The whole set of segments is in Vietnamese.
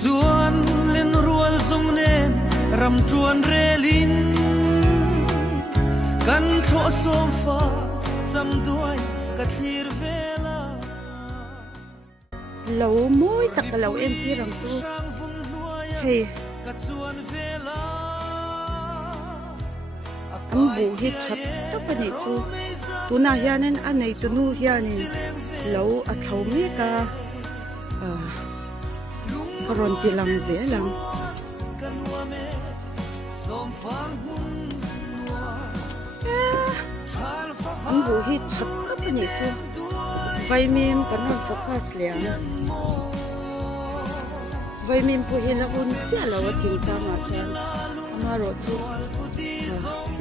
chuan len rual song nen ram chuan relin kan tho som fa cham duai ka thlir vela lo mui tak ka lo em ti ram chu hei ka chuan vela an bu hi that to pa ni chu tuna hianin an nei tu nu hianin lo a thau me ka karon ti lang ze lang kan wa me som fang hun an bu hi that to pa ni chu vai mem kan non focus le vai mem pu hi la hun cha lo thing ta ma chan ama ro chu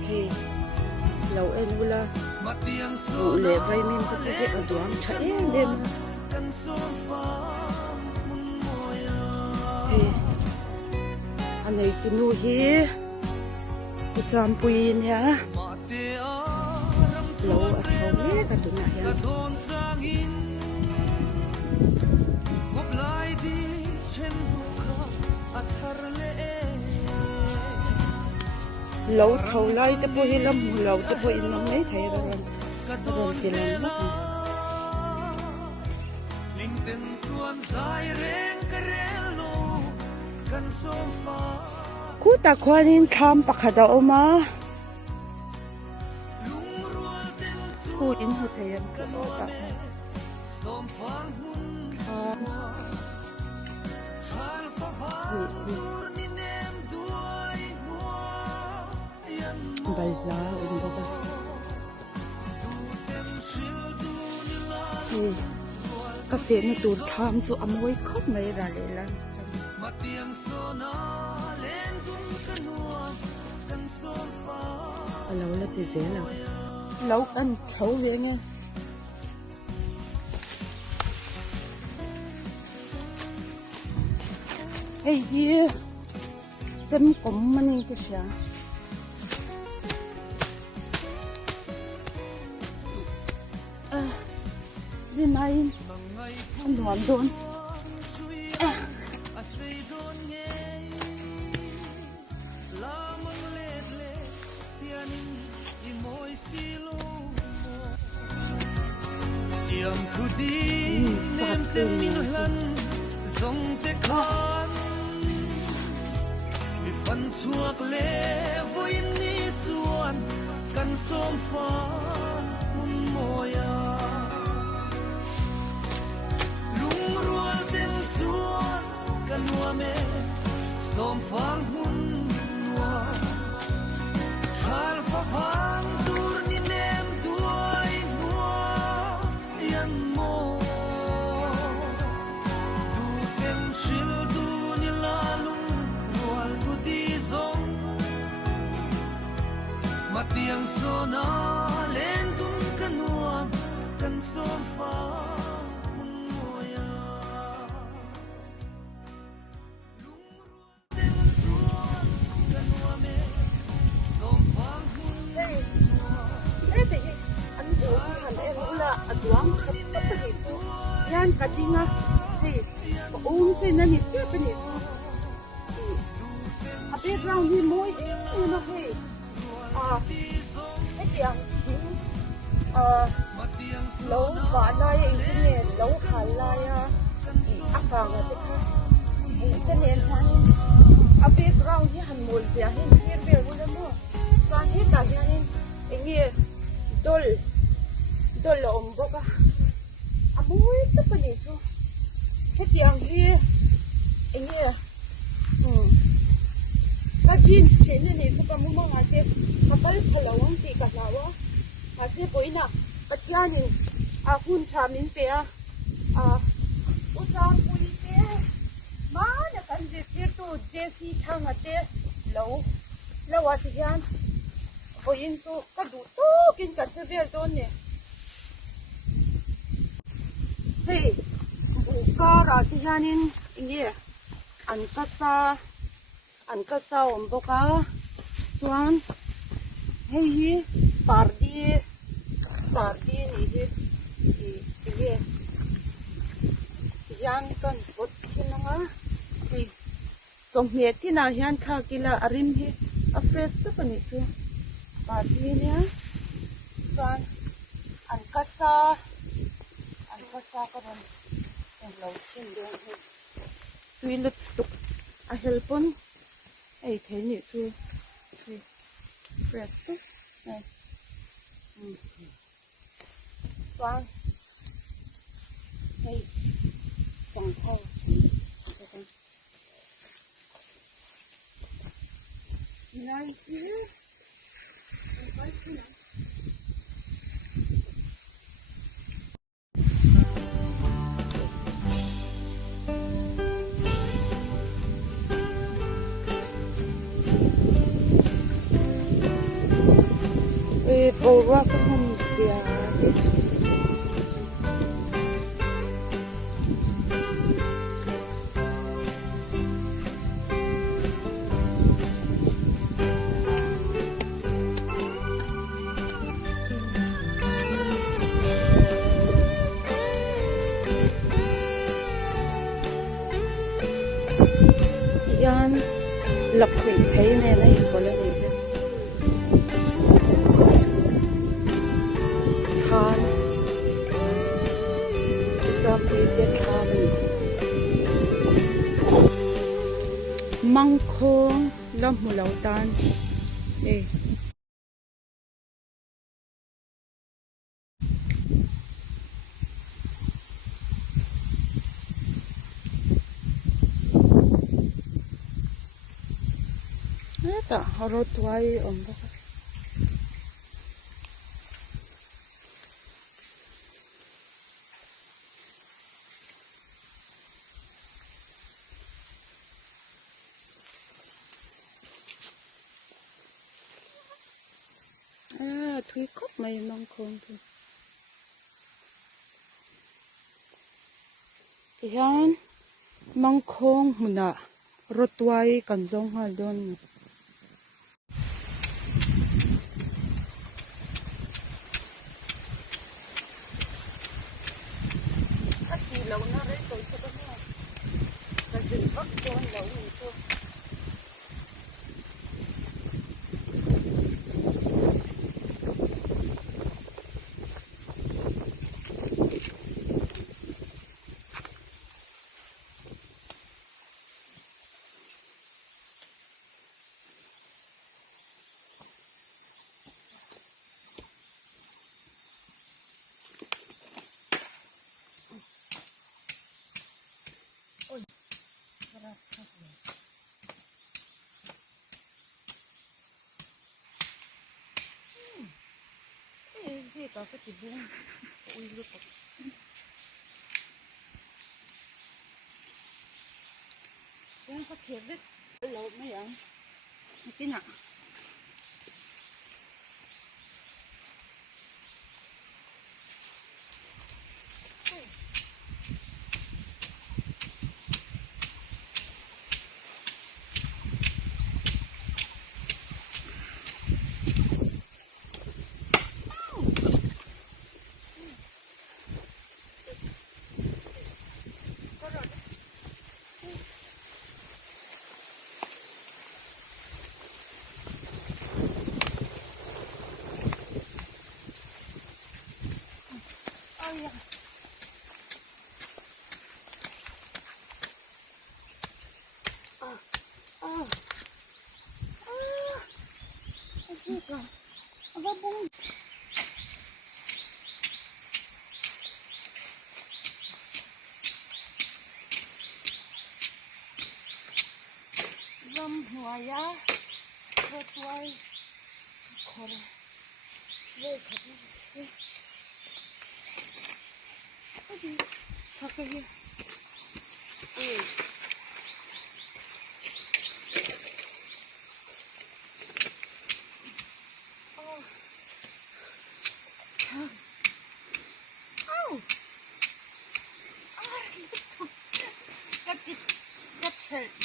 hei lo en ula bu le vai mem pu hi aduam tha em kan som fang hei anei tu nu hi ku cham puin ya lo a thau me ka tu na ya don changin gop lai di chen kha athar le lo thau lai te po hi lam lo te po in nam nei thai ron ti lam na ling ten tuan sai reng karel no kan som fa ku ta khwanin tham pakhada oma lung rual ten ku in hu thayam ka o ta som fang hun tham chal fa fa tur ni nem duai hua yan balla in ba ba tem shil du ni la ka fe na tur tham chu amoi khop mai ra le la matiang sona len dun kanua kan som fa lo la ti ze la lo kan thau ve nge hey hi cham kom mani ku sha đi mai anh đoàn đồn asay don nge la mang let le tianin imoy silo yam thu di nem te min hlan zong te khan mi fan chuak le voin ni chuan kan som fa mun moya lung rual ten chuan kan wa me som fang hun wa chal fa fang tur ni nem duai hua yan mo du ten shil du ni la lung rual tu di zong matiang sona len dun kan wa kan som fa aduam khat pa ni chu yan katinga hei se na ni che pa ni chu a background hi moi ni na hei tiang lo ba la ye ni lo khal la ya ka nga te kha te nen han a background hi han mol sia hin her be ru le mo san hi ta hianin engi dol om boka amoi to pa ni chu he tiang hi engi ka jeans chen ni chu ka mu ma nga te ka pal phalawang ti ka lawa ka se poina patyanin a hun cha min pe a utang puli te ma na kan je phir tu jc thang ate lo wa ti yan hoin tu ka du to kin ka che vel ton ne hey ka ra ti yanin inge an ka sa om boka chuan hey hi pardi ni hi inge yan kan bot chinanga ti สมเหตุที่นาเฮียนข้ากิลาอาริมเฮอเฟรสต์ปนิจูปาทีเนี่ยฟันอันกัสซาก็มันเป็นเราเช่นเดียวกันตุยลุดตุกอาเฮลปนไอ้เทนี่จูเฟรสต์นี่ฟังเฮ้ยฟังพ่อนี่คือบอกว่าพวกมันเสียยันหลับคุยไทยเนี่ยนะอยู่บนเลยทานจะคุยเจ็ดทานมังคงลำหูเหล่าตานเอ๊ะแต่รถไว้บอกทุยคบไม่มังคงทุยยันมังคงมุนะรถไว้กันจงหัดดนเราหน้าได้ตัวเท่านั้นแต่ถึงพักตัวเราอยู่ตัวที่ก็ติดบุ้งอุ้ยลูกยังเขาเทียบด้วยเราไม่ยังไม่กินอ่ะหัวยาตัวตัวคนเลยขับรถดีชักไปเลย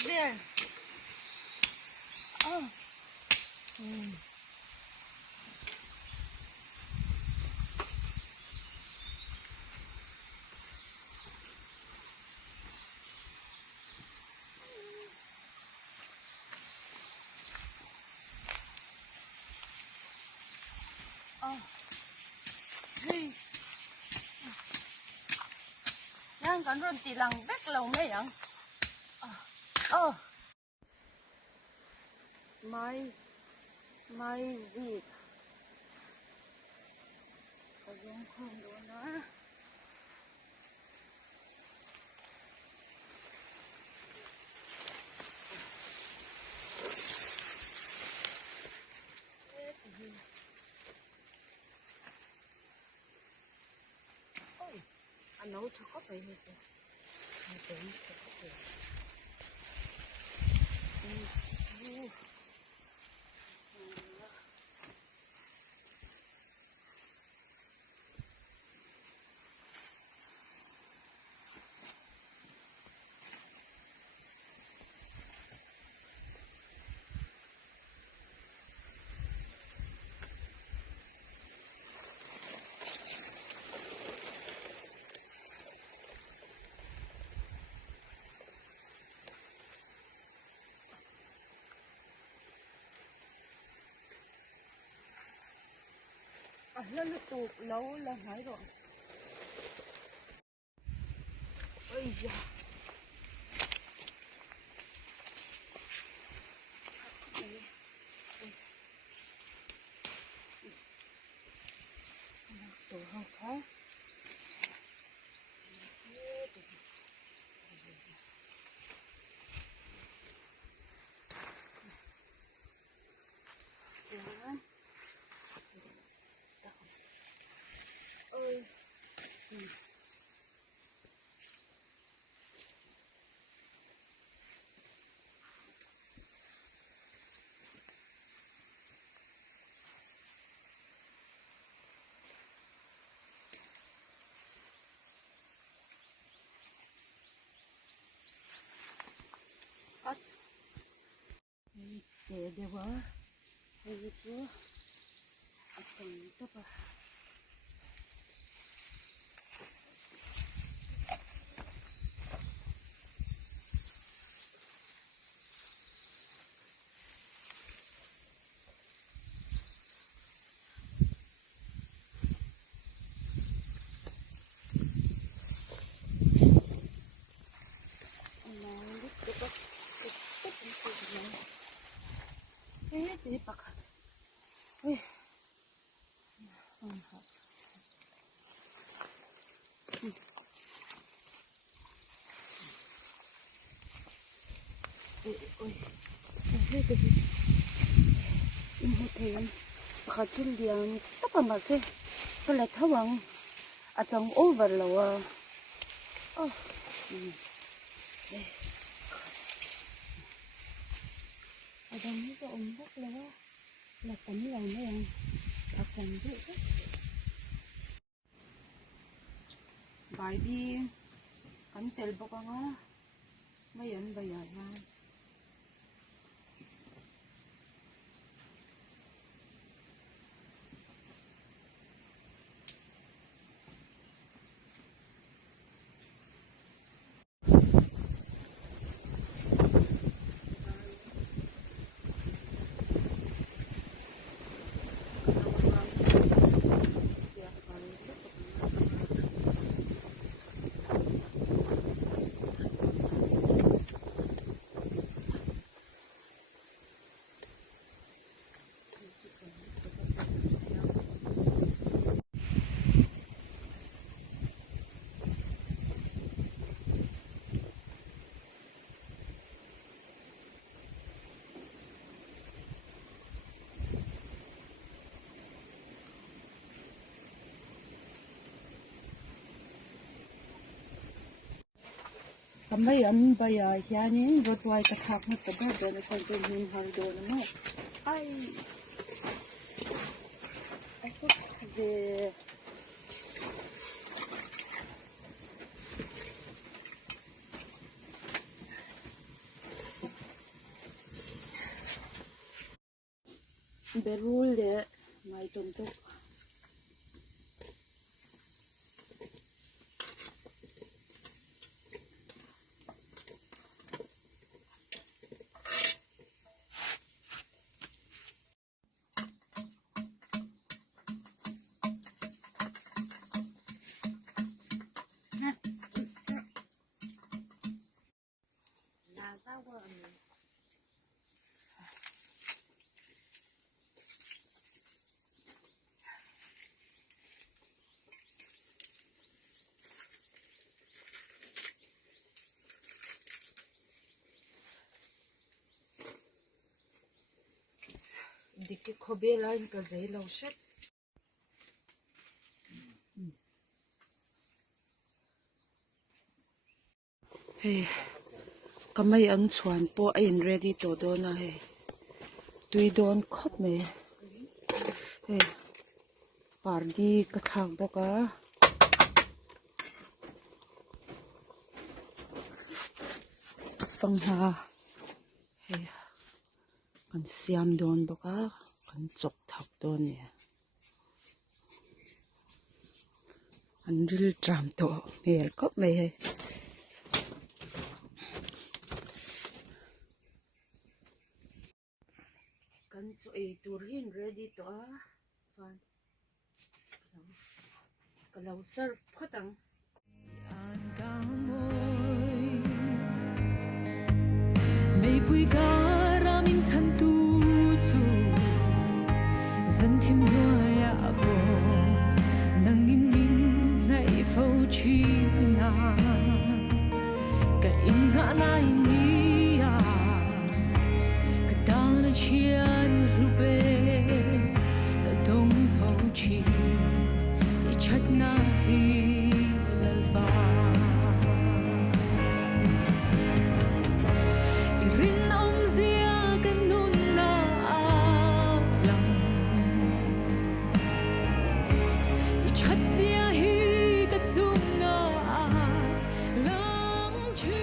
There. Oh. เฮ้ยย่างกันร่นตีหลังเบ็กเราไม่ยังไม่จีบก็ยังคงดูนะอันนู้นชอบไปเหรอไม่เป็นชอบไปแล้วลูกตูบแล้วหายrồi ơi da tụi không khó ơi để quá hay chưa chẳng tập à ini pakai Imhoteng pakatun diang tapa mase pala thawang atang over lawa adam ni ko umbak lawa la tani lang na yang akong di bai bi kan tel baka nga mayan bayanan Kamay an baya hianin rotwai kathak na sabab na sangkong hin hardo na mo ay de berul de mai tontok đi cái khó bê lại cái giấy lâu sét hey cái mấy anh chuan po in ready to do na hey tui don khop me hey party ka thak boka phang ha hey kan siam don boka kan chok thak don ne an ril tram to mel khop me hey kan cho e tur hin ready to a chuan kalau serve khatang每杯咖รา明餐肚住，人甜多呀不，能因明奈否去那，个因哈那因你呀，个当了钱路呗，个东否去，一刹那黑了吧。Rin om zia kan nun na lang I chat zia hi ka chung na lang chi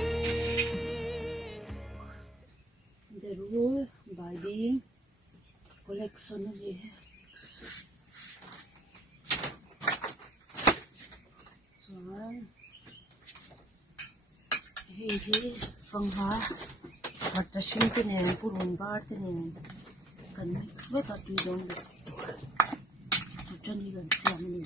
the rule by being collection of the chuan hi phang ha vật ta sinh cái này purun var thế này cần mix với cả tùy don được cho chân đi gần xem này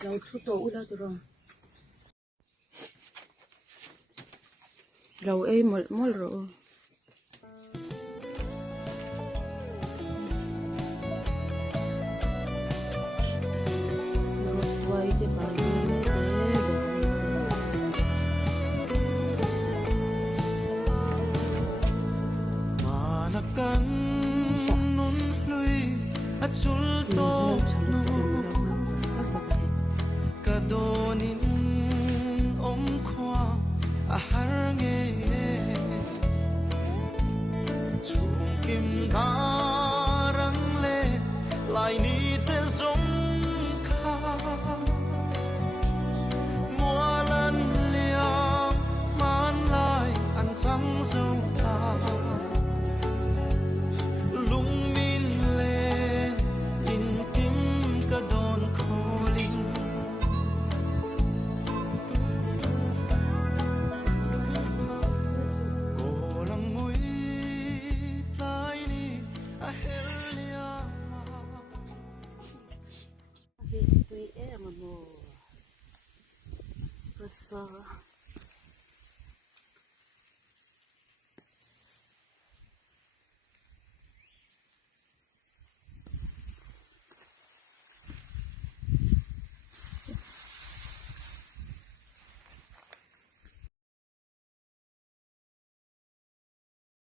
lâu chút tổ đã được rồi lâu em mất rồi quay cái bài kinh tế mà nắp cắn nôn lui ắt chul to nu cả đôi nín ôm khoa har nghe chung kim ta răng lệ lại ni tên giống mua lần liang man lại ăn trắng dâu ta lung min lên in kim cả đòn khô linh cô lăng mũi tai ni a helia tùy em mà mồ cơ sở